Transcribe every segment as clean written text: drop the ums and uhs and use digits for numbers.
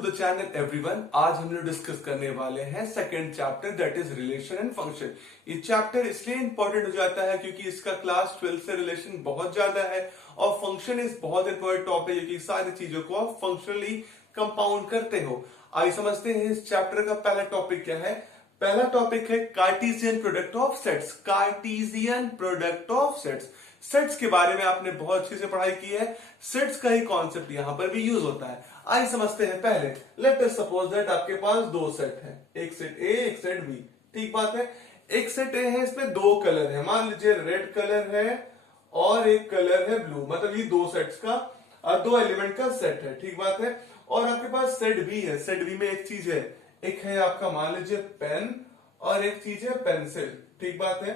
The channel everyone. आज हम लोग डिस्कस करने वाले हैं second chapter that is relation and function. ये चैप्टर इसलिए इंपॉर्टेंट हो जाता है क्योंकि इसका क्लास 12 से रिलेशन बहुत ज्यादा है और फंक्शन इज बहुत इंपॉर्टेंट टॉपिक है क्योंकि सारी चीजों को आप फंक्शनली कंपाउंड करते हो। आइए समझते हैं इस चैप्टर का पहला टॉपिक क्या है। पहला टॉपिक है Cartesian product of sets. Cartesian product of sets, sets के बारे में आपने बहुत अच्छे से पढ़ाई की है। सेट्स का ही कॉन्सेप्ट यहां पर भी यूज होता है। आइए समझते हैं पहले। लेट अस सपोज दैट आपके पास दो सेट है, एक सेट ए एक सेट बी। ठीक बात है। एक सेट ए है, इसमें दो कलर है, मान लीजिए रेड कलर है और एक कलर है ब्लू, मतलब ये दो सेट्स का दो एलिमेंट का सेट है। ठीक बात है। और आपके पास सेट बी है, सेट बी में एक चीज है, एक है आपका मान लीजिए पेन और एक चीज है पेंसिल। ठीक बात है।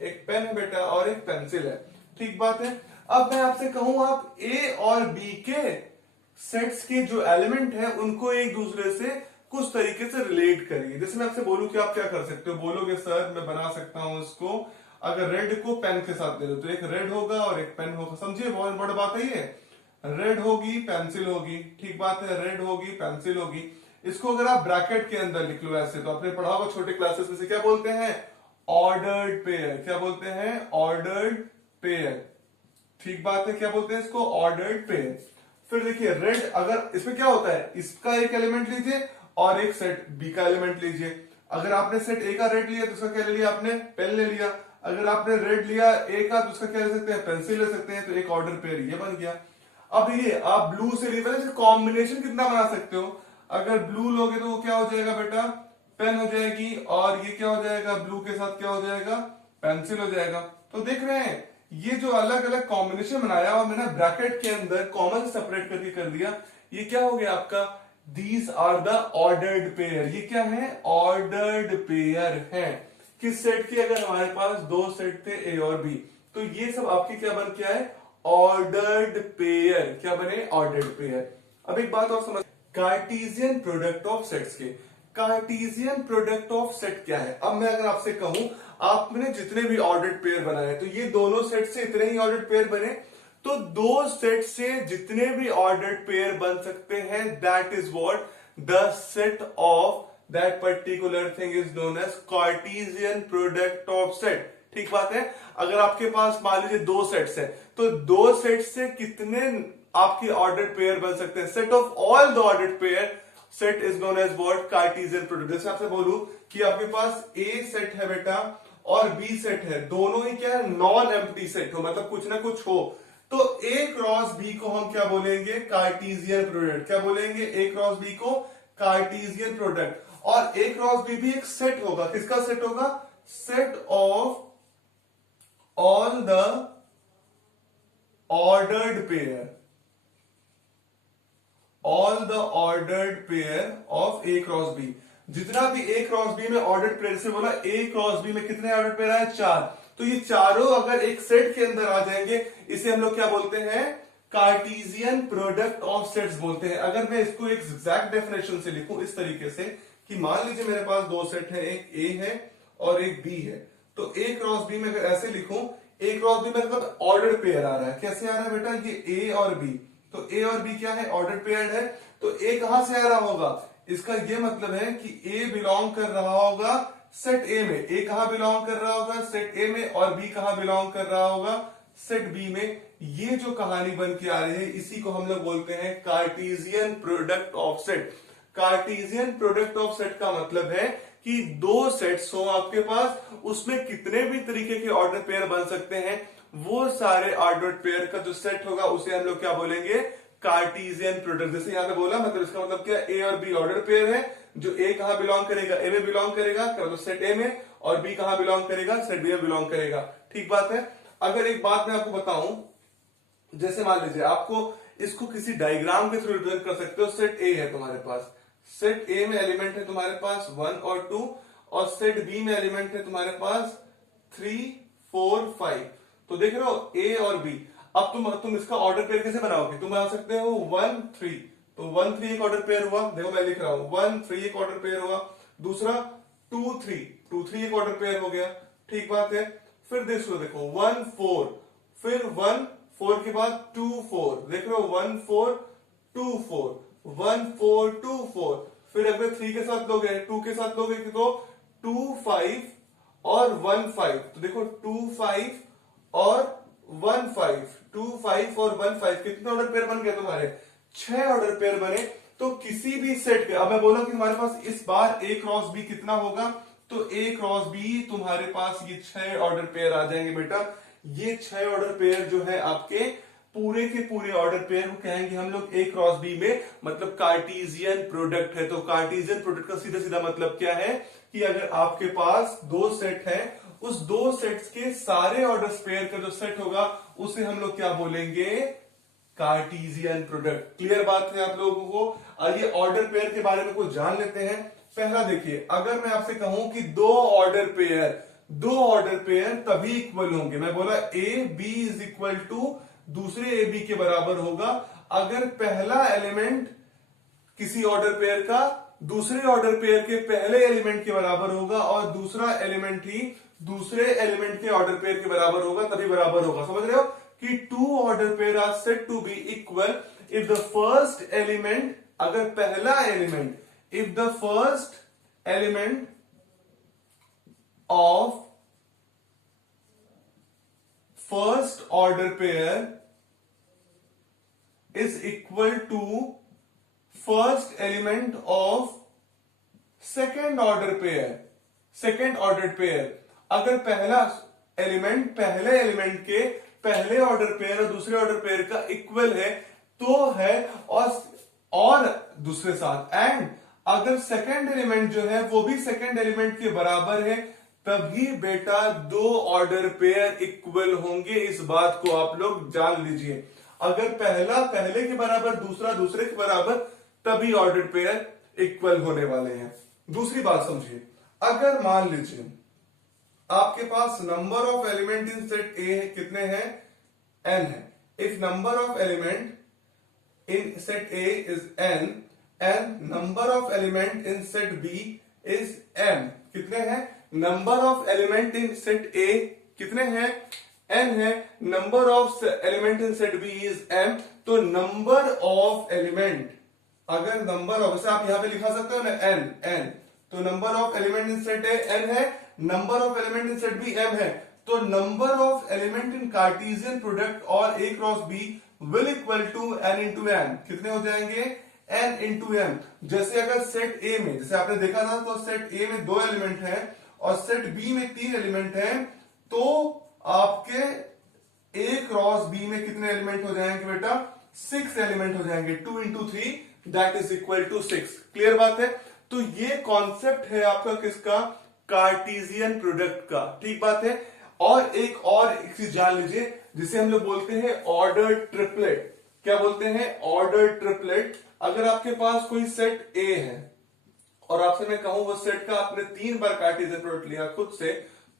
एक पेन है बेटा और एक पेंसिल है। ठीक बात है। अब मैं आपसे कहूं आप ए और बी के सेट्स के जो एलिमेंट है उनको एक दूसरे से कुछ तरीके से रिलेट करिए। जैसे मैं आपसे बोलूं कि आप क्या कर सकते हो, बोलोगे सर मैं बना सकता हूं इसको, अगर रेड को पेन के साथ दे दो तो एक रेड होगा और एक पेन होगा। समझिए बहुत बड़ा बात है ये। रेड होगी पेंसिल होगी। ठीक बात है। रेड होगी पेंसिल होगी। इसको अगर आप ब्रैकेट के अंदर लिख लो ऐसे, तो आपने पढ़ा होगा छोटे क्लासेस में से, क्या बोलते हैं ऑर्डर्ड पेयर। क्या बोलते हैं ऑर्डर्ड पेयर। ठीक बात है। क्या बोलते हैं इसको ऑर्डर्ड पेयर। फिर देखिए रेड, अगर इसमें क्या होता है, इसका एक एलिमेंट लीजिए और एक सेट बी का एलिमेंट लीजिए। अगर आपने सेट ए का रेड लिया तो उसका क्या ले लिया आपने, पेन ले लिया। अगर आपने रेड लिया ए का तो उसका क्या ले सकते हैं, पेंसिल ले सकते हैं। तो एक ऑर्डर पेयर ये बन गया। अब ये आप ब्लू से लिए कॉम्बिनेशन कितना बना सकते हो। अगर ब्लू लोगे तो वो क्या हो जाएगा बेटा, पेन हो जाएगी, और ये क्या हो जाएगा, ब्लू के साथ क्या हो जाएगा, पेंसिल हो जाएगा। तो देख रहे हैं ये जो अलग अलग कॉम्बिनेशन बनाया और मैंने ब्रैकेट के अंदर कॉमन सेपरेट करके कर दिया, ये क्या हो गया आपका, these are the ordered pair. ये क्या है, ऑर्डर्ड पेयर है। किस सेट के, अगर हमारे पास दो सेट थे ए और बी, तो ये सब आपके क्या बन के आए, ऑर्डर्ड पेयर। क्या बने, ऑर्डर्ड पेयर। अब एक बात और समझ, कार्टेशियन प्रोडक्ट ऑफ सेट्स के, कार्टेशियन प्रोडक्ट ऑफ सेट क्या है। अब मैं अगर आपसे कहूं आपने जितने भी ऑर्डर्ड पेयर बनाए, तो ये दोनों सेट से इतने ही ऑर्डर्ड पेयर बने, तो दो सेट से जितने भी ऑर्डर्ड पेयर बन सकते हैं, that is what the set of that particular thing is known as Cartesian product of set. ठीक बात है। अगर आपके पास मान लीजिए दो सेट्स है, तो दो सेट से कितने आपके ऑर्डर्ड पेयर बन सकते हैं, set of all the ordered pair set is known as what, Cartesian product. जैसे आपसे बोलूं कि आपके पास ए सेट है बेटा और बी सेट है, दोनों ही क्या है, नॉन एम्प्टी सेट हो, मतलब कुछ ना कुछ हो, तो ए क्रॉस बी को हम क्या बोलेंगे, कार्टेशियन प्रोडक्ट। क्या बोलेंगे, ए क्रॉस बी को कार्टेशियन प्रोडक्ट। और ए क्रॉस बी भी एक सेट होगा, किसका सेट होगा, set of all the ordered pair, all the ordered pair of A cross B. जितना भी ए क्रॉस बी में ऑर्डर्ड पेयर से बोला, ए क्रॉस बी में कितने ऑर्डर्ड पेयर आए, चार। तो ये चारों अगर एक सेट के अंदर आ जाएंगे, इसे हम लोग क्या बोलते हैं, कार्टेशियन प्रोडक्ट ऑफ सेट्स बोलते हैं। अगर मैं इसको एक एग्जैक्ट डेफिनेशन से लिखूं इस तरीके से कि मान लीजिए मेरे पास दो सेट है, एक ए है और एक बी है, तो ए क्रॉस बी में अगर ऐसे लिखूं, ए क्रॉस बी में मतलब ऑर्डर्ड पेयर आ रहा है। कैसे आ रहा है बेटा, ये ए और बी, तो ए और बी क्या है, ऑर्डर पेयर्ड है। तो ए कहां से आ रहा होगा, इसका ये मतलब है कि ए बिलोंग कर रहा होगा सेट ए में। ए कहां बिलोंग कर रहा होगा, सेट ए में, और बी कहां बिलोंग कर रहा होगा, सेट बी में। ये जो कहानी बन के आ रही है, इसी को हम लोग बोलते हैं Cartesian product of set. Cartesian product of set का मतलब है कि दो सेट्स हो आपके पास, उसमें कितने भी तरीके के ऑर्डर पेयर बन सकते हैं, वो सारे ऑर्डर्ड पेयर का जो सेट होगा उसे हम लोग क्या बोलेंगे, कार्टेशियन प्रोडक्ट। जैसे यहां पे बोला, मतलब इसका मतलब क्या, ए और बी ऑर्डर पेयर है, जो ए कहां बिलोंग करेगा, ए में बिलोंग करेगा, मतलब सेट ए में, और बी कहां बिलोंग करेगा, सेट बी में बिलोंग करेगा। ठीक बात है। अगर एक बात मैं आपको बताऊं, जैसे मान लीजिए आपको इसको किसी डायग्राम के थ्रू रिप्रेजेंट कर सकते हो। सेट ए है तुम्हारे पास, सेट ए में एलिमेंट है तुम्हारे पास 1 और 2, और सेट बी में एलिमेंट है तुम्हारे पास 3 4 5। तो देख रहे हो ए और बी। अब तुम इसका ऑर्डर पेयर कैसे बनाओगे, तुम बना सकते हो 1 3, तो 1 3 एक ऑर्डर पेयर हुआ, देखो मैं लिख रहा हूं 1 3 एक ऑर्डर पेयर हुआ। दूसरा 2 3 2 3 एक ऑर्डर पेयर हो गया। ठीक बात है। फिर देखो 1 4, फिर 1 4 के बाद 2 4, देख रहे हो 1 4 2 4, 1 4 2 4। फिर अगर 3 के साथ लोगे, 2 के साथ लोगे तो 2 5 और 1 5। तो देखो 2 5 और 1 5, 2 5 और 1 5, कितने ऑर्डर पेयर बन गए तुम्हारे? 6 ऑर्डर पेयर बने। तो किसी भी सेट के, अब मैं बोला कि हमारे पास इस बार ए क्रॉस बी कितना होगा, तो ए क्रॉस बी तुम्हारे पास ये 6 ऑर्डर पेयर आ जाएंगे बेटा। ये 6 ऑर्डर पेयर जो है आपके पूरे के पूरे ऑर्डर पेयर को कहेंगे हम लोग ए क्रॉस बी में, मतलब कार्टेशियन प्रोडक्ट है। तो कार्टेशियन प्रोडक्ट का सीधा सीधा मतलब क्या है कि अगर आपके पास दो सेट है, उस दो सेट्स के सारे ऑर्डर पेयर का जो सेट होगा उसे हम लोग क्या बोलेंगे? Cartesian product. क्लियर बात है आप लोगों को? और ये ऑर्डर पेयर के बारे में कुछ जान लेते हैं। पहला देखिए, अगर मैं आपसे कहूं कि दो ऑर्डर पेयर तभी इक्वल होंगे, मैं बोला A B is equal to दूसरे ए बी के बराबर होगा अगर पहला एलिमेंट किसी ऑर्डर पेयर का दूसरे ऑर्डर पेयर के पहले एलिमेंट के बराबर होगा और दूसरा एलिमेंट ही दूसरे एलिमेंट के ऑर्डर पेयर के बराबर होगा, तभी बराबर होगा। समझ रहे हो कि two order pair are said to be equal if the first element, अगर पहला element, if the first element of first order pair is equal to first element of second order pair। अगर पहला एलिमेंट पहले element के पहले order pair और दूसरे order pair का इक्वल है तो है, और दूसरे साथ एंड अगर सेकंड एलिमेंट जो है वो भी सेकंड एलिमेंट के बराबर है, तभी बेटा दो ऑर्डर पेयर इक्वल होंगे। इस बात को आप लोग जान लीजिए। अगर पहला पहले के बराबर, दूसरा दूसरे के बराबर, तभी ऑर्डर पेयर इक्वल होने वाले हैं। दूसरी बात समझिए, अगर मान लीजिए आपके पास number of element in set A कितने हैं? n है। If number of element in set A is n and number of element in set B is m, कितने हैं? Number of element in set A कितने हैं? n है। Number of element in set B is m। तो number of element, अगर number of, जैसे आप यहां पे लिखा सकते हो ना n, तो number of element in set A n है, number of element in set B m है। तो number of element in Cartesian product और a cross b will equal to n into m। कितने हो जाएंगे? n into m। जैसे अगर set ए में, जैसे आपने देखा था, तो सेट ए में 2 एलिमेंट है और सेट बी में 3 एलिमेंट हैं, तो आपके ए क्रॉस बी में कितने एलिमेंट हो जाएंगे बेटा? 6 एलिमेंट हो जाएंगे। 2 into 3 that is equal to 6। Clear बात है? तो ये कॉन्सेप्ट है आपका किसका? कार्टेशियन प्रोडक्ट का। ठीक बात है। और एक चीज जान लीजिए जिसे हम लोग बोलते हैं ऑर्डर ट्रिपलेट। क्या बोलते हैं? Order triplet. अगर आपके पास कोई सेट ए है और आपसे मैं कहूं वो सेट का आपने 3 बार कार्टेशियन प्रोडक्ट लिया खुद से,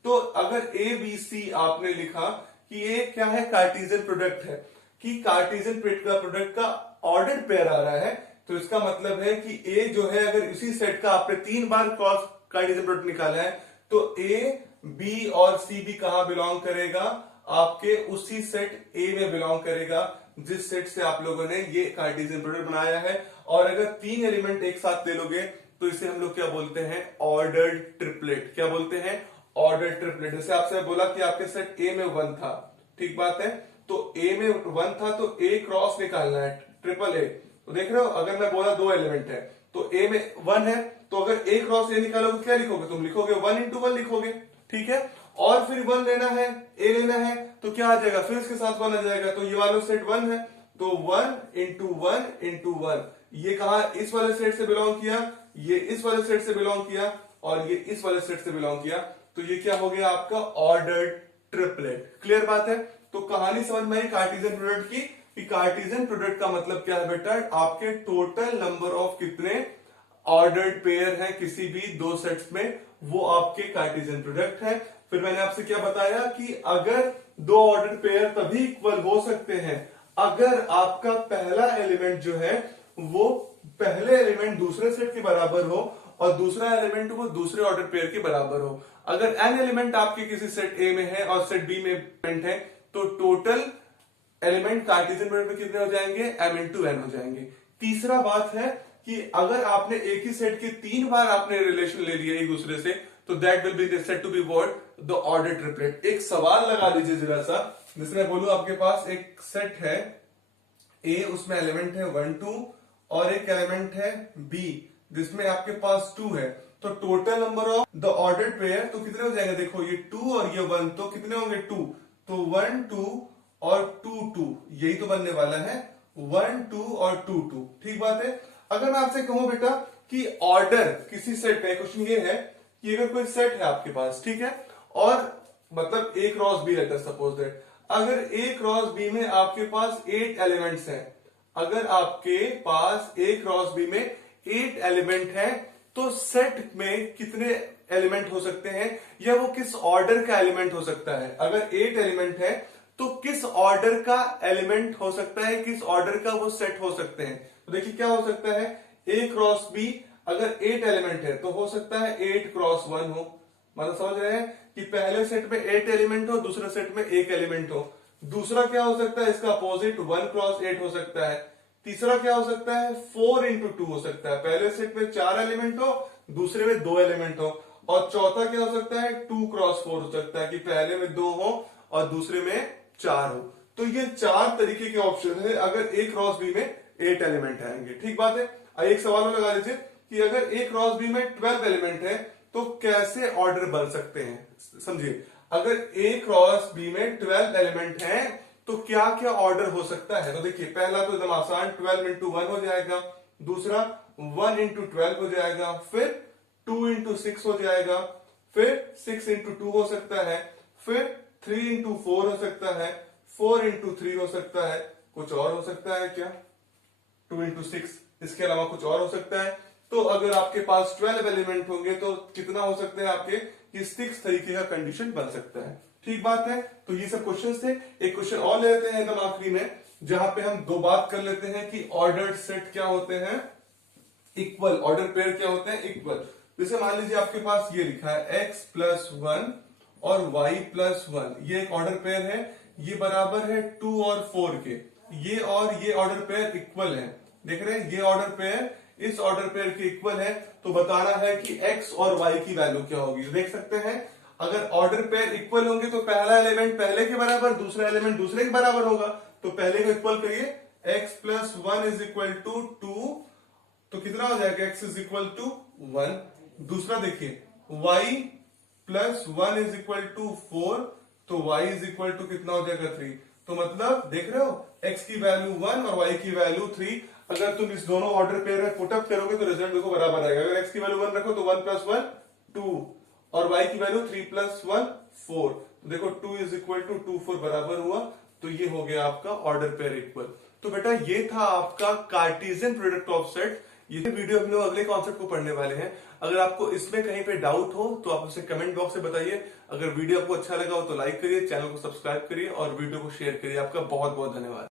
तो अगर ए बी सी आपने लिखा कि ये क्या है? कार्टेशियन प्रोडक्ट है, कि कार्टेशियन प्रोडक्ट का ऑर्डर पेयर आ रहा है, तो इसका मतलब है कि ए जो है, अगर इसी सेट का आपने 3 बार क्रॉस कार्टेशियन प्रोडक्ट निकाला है, तो ए बी और सी भी कहां बिलोंग करेगा? आपके उसी सेट ए में बिलोंग करेगा जिस सेट से आप लोगों ने ये कार्टेशियन प्रोडक्ट बनाया है। और अगर 3 एलिमेंट एक साथ ले लोगे तो इसे हम लोग क्या बोलते हैं? Ordered triplet. क्या बोलते हैं? Order triplet. जैसे आपसे बोला कि आपके सेट ए में 1 था, ठीक बात है, तो ए में 1 था तो ए क्रॉस निकालना है, ट्रिपल ए। तो देख रहे हो, अगर मैं बोला 2 एलिमेंट है तो ए में 1 है, तो अगर ए क्रॉस ए निकालोगे क्या लिखोगे? तुम लिखोगे 1 इंटू 1 लिखोगे। ठीक है। और फिर 1 लेना है, ए लेना है, तो क्या आ जाएगा? फिर इसके साथ 1 आ जाएगा। तो ये वाला सेट 1 है, तो 1 इंटू 1 इंटू 1। ये कहा? इस वाले सेट से बिलोंग किया, ये इस वाले सेट से बिलोंग किया और ये इस वाले सेट से बिलोंग किया। तो ये क्या हो गया आपका? Ordered triplet. क्लियर बात है? तो कहानी समझ में आई कार्टेशियन प्रोडक्ट की, कि कार्टेशियन प्रोडक्ट का मतलब क्या है बेटा? आपके टोटल नंबर ऑफ कितने ऑर्डर्ड पेयर है किसी भी 2 सेट्स में, वो आपके कार्टेशियन प्रोडक्ट है। फिर मैंने आपसे क्या बताया कि अगर 2 ऑर्डर्ड पेयर तभी इक्वल हो सकते हैं अगर आपका पहला एलिमेंट जो है वो पहले एलिमेंट दूसरे सेट के बराबर हो और दूसरा एलिमेंट वो दूसरे ऑर्डर पेयर के बराबर हो। अगर n एलिमेंट आपके किसी सेट ए में है और सेट बी में एलिमेंट है, तो टोटल एलिमेंट कार्टेशियन प्रोडक्ट में कितने हो जाएंगे? m इंटू n हो जाएंगे। तीसरा बात है कि अगर आपने एक ही सेट के 3 बार आपने रिलेशन ले लिया एक दूसरे से, तो that will be said to be what, the order triplet. एक सवाल लगा लीजिए जरा सा, जिसमें मैं बोलूं आपके पास एक सेट है ए, उसमें एलिमेंट है 1 2 और एक एलिमेंट है बी जिसमें आपके पास 2 है, तो total number of the order pair तो कितने हो जाएंगे? देखो ये 2 और ये 1, तो कितने होंगे? 2, तो 1 2 और 2 2, यही तो बनने वाला है 1 2 और 2 2। ठीक बात है। अगर मैं आपसे कहूं बेटा कि ऑर्डर किसी सेट का, क्वेश्चन ये है कि अगर कोई सेट है आपके पास, ठीक है, और मतलब ए क्रॉस बी रहता है सपोज दैट, अगर ए क्रॉस बी में आपके पास 8 एलिमेंट्स हैं, अगर आपके पास ए क्रॉस बी में 8 एलिमेंट है, तो सेट में कितने एलिमेंट हो सकते हैं, या वो किस ऑर्डर का एलिमेंट हो सकता है? अगर 8 एलिमेंट है तो किस ऑर्डर का एलिमेंट हो सकता है, किस ऑर्डर का वो सेट हो सकते हैं? तो देखिए क्या हो सकता है, ए क्रॉस बी अगर 8 एलिमेंट है तो हो सकता है 8 क्रॉस 1 हो। मतलब समझ रहे हैं कि पहले सेट में 8 एलिमेंट हो, दूसरे सेट में 1 एलिमेंट हो। दूसरा क्या हो सकता है, इसका अपोजिट 1 क्रॉस 8 हो सकता है। तीसरा क्या हो सकता है, 4 इंटू 2 हो सकता है, पहले सेट में 4 एलिमेंट हो, दूसरे में 2 एलिमेंट हो। और चौथा क्या हो सकता है, 2 क्रॉस 4 हो सकता है कि पहले में 2 हो और दूसरे में 4 हो। तो ये 4 तरीके के ऑप्शन है अगर ए क्रॉस बी में 8 एलिमेंट आएंगे। ठीक बात है। एक सवाल और लगा लीजिए कि अगर ए क्रॉस बी में 12 एलिमेंट है तो कैसे ऑर्डर बन सकते हैं? समझिए, अगर ए क्रॉस बी में 12 एलिमेंट है तो क्या क्या ऑर्डर हो सकता है? तो देखिए, पहला तो एकदम आसान, 12 इंटू 1 हो जाएगा, दूसरा 1 इंटू 12 हो जाएगा, फिर 2 इंटू 6 हो जाएगा, फिर 6 इंटू 2 हो सकता है, फिर 3 इंटू 4 हो सकता है, 4 इंटू 3 हो सकता है। कुछ और हो सकता है क्या? 2 इंटू 6, इसके अलावा कुछ और हो सकता है? तो अगर आपके पास 12 एलिमेंट होंगे तो कितना हो सकते हैं आपके, कि 6 तरीके का कंडीशन बन सकता है। ठीक बात है। तो ये सब क्वेश्चंस थे। एक क्वेश्चन और ले लेते हैं एकदम आखिरी में, जहां पे हम दो बात कर लेते हैं कि ऑर्डर्ड सेट क्या होते हैं, इक्वल ऑर्डर पेयर क्या होते हैं, इक्वल। जैसे मान लीजिए आपके पास ये लिखा है x प्लस 1 और y प्लस 1, ये एक ऑर्डर पेयर है, ये बराबर है 2 और 4 के। ये और ये ऑर्डर पेयर इक्वल है, देख रहे हैं, ये ऑर्डर पेयर इस ऑर्डर पेयर के इक्वल है। तो बताना है कि x और y की वैल्यू क्या होगी। देख सकते हैं, अगर ऑर्डर पेयर इक्वल होंगे तो पहला एलिमेंट पहले के बराबर, दूसरा एलिमेंट दूसरे के बराबर होगा। तो पहले को इक्वल करिए, x plus 1 is equal to 2, तो कितना हो जाएगा, x इज इक्वल टू 1। दूसरा देखिए, y plus 1 is equal to 4, तो y इज इक्वल टू कितना हो जाएगा, 3। तो मतलब देख रहे हो, x की वैल्यू 1 और y की वैल्यू 3। अगर तुम इस दोनों ऑर्डर पेयर में पुटअप करोगे तो रिजल्ट देखो बराबर आएगा। अगर x की वैल्यू 1 रखो तो 1 प्लस 1 2 और y की वैल्यू 3 प्लस 1 4। तो देखो 2 इज इक्वल टू 2 4 बराबर हुआ। तो ये हो गया आपका ऑर्डर पेयर इक्वल। तो बेटा ये था आपका कार्टेशियन प्रोडक्ट ऑफ सेट। ये वीडियो हम लोग अगले कॉन्सेप्ट को पढ़ने वाले हैं। अगर आपको इसमें कहीं पे डाउट हो तो आप उसे कमेंट बॉक्स में बताइए। अगर वीडियो आपको अच्छा लगा हो तो लाइक करिए, चैनल को सब्सक्राइब करिए और वीडियो को शेयर करिए। आपका बहुत बहुत धन्यवाद।